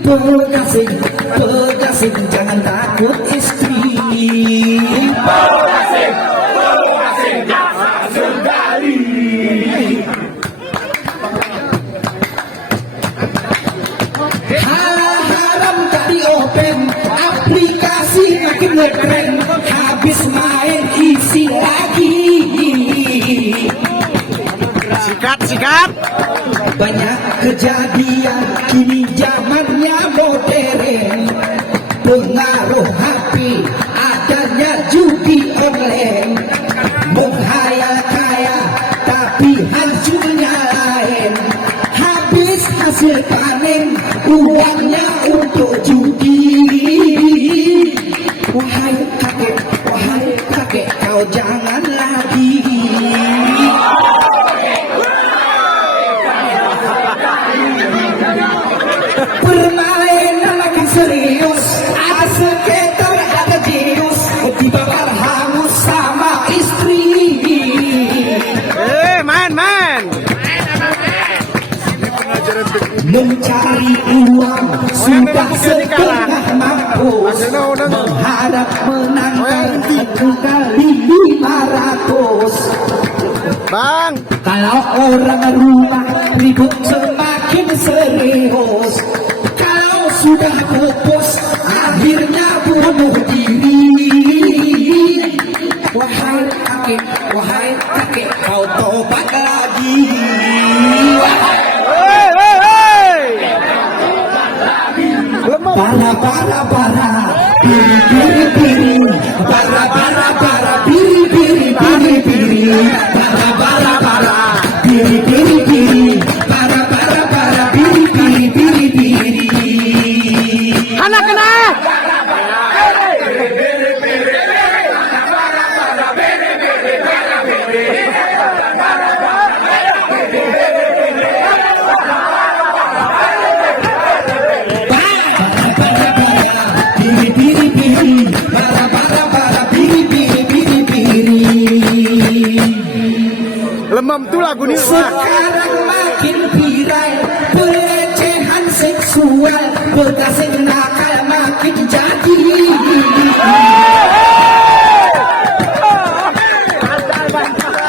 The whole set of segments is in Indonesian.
Bekasih, bekasih, jangan takut istri. Bekasih, bekasih, jangan sekali. Halal haram tak diopen, aplikasi makin ngetren, habis main isi lagi. Sikat. Banyak kejadian kini zamannya modern, pengaruh HP, adanya judi online, menghayal kaya tapi hancurnya lain, habis hasil panen uangnya untuk judi. Wahai kakek, kau jangan lagi. Permainan makin serius, ada sekitar, ada jenius, dibakar hangus sama istri. Main. Mencari uang sudah setengah mampus, mengharap menangkan 1 kali 500. Bang, Kalau orang rumah ribut semakin serius, kalau sudah pupus akhirnya bunuh diri. Wahai kakek, kau tobat lagi. Bara, biri, bara, biri, bara, biri, bara, biri. anak kena. Lemam tuh lagu nih. Sekarang makin viral pelecehan seksual, bekasih nakal makin jadi.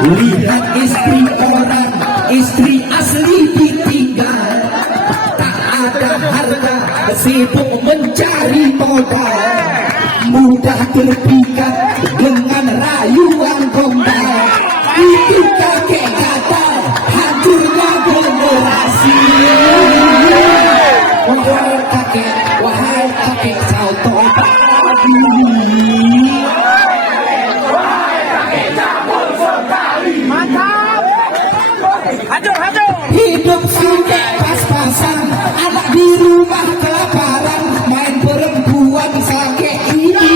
Lihat istri orang, istri asli ditinggal, tak ada harga, sibuk mencari modal, mudah terpikat dengan rayuan gombal. Itu kakek gatal, hancurnya generasi. Wahai kakek, kau tobat lagi. Mantap. Hajar. Hidup sudah pas-pasan, anak di rumah kelaparan, main perempuan sakit ini.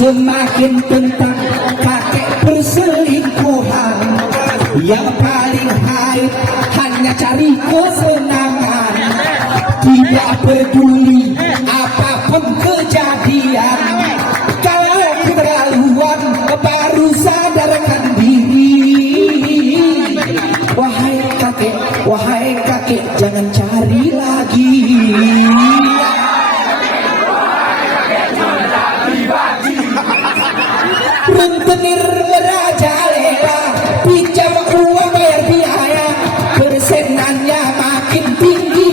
Semakin tentang kakek perselingkuhan, yang paling haid hanya cari kesenangan, tidak peduli apapun kejadian. Kalau keterlaluan baru sadarkan diri. Wahai kakek, jangan cari lagi. Rentenir merajalela, pinjam uang bayar biaya, persenannya makin tinggi.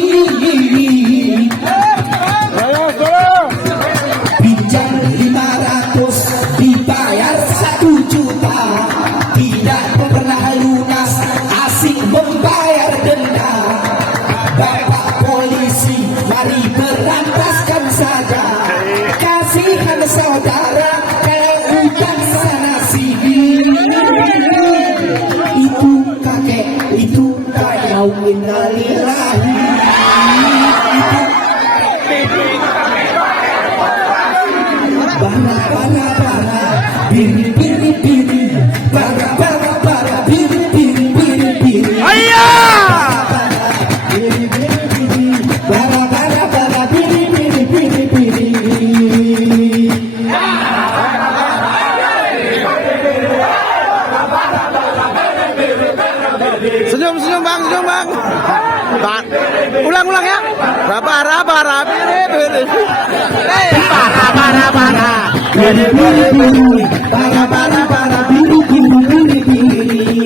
Senyum senyum bang, senyum bang. Bang, ulang ya. Para para bere. Para para para. Bere bere bere. Para para para.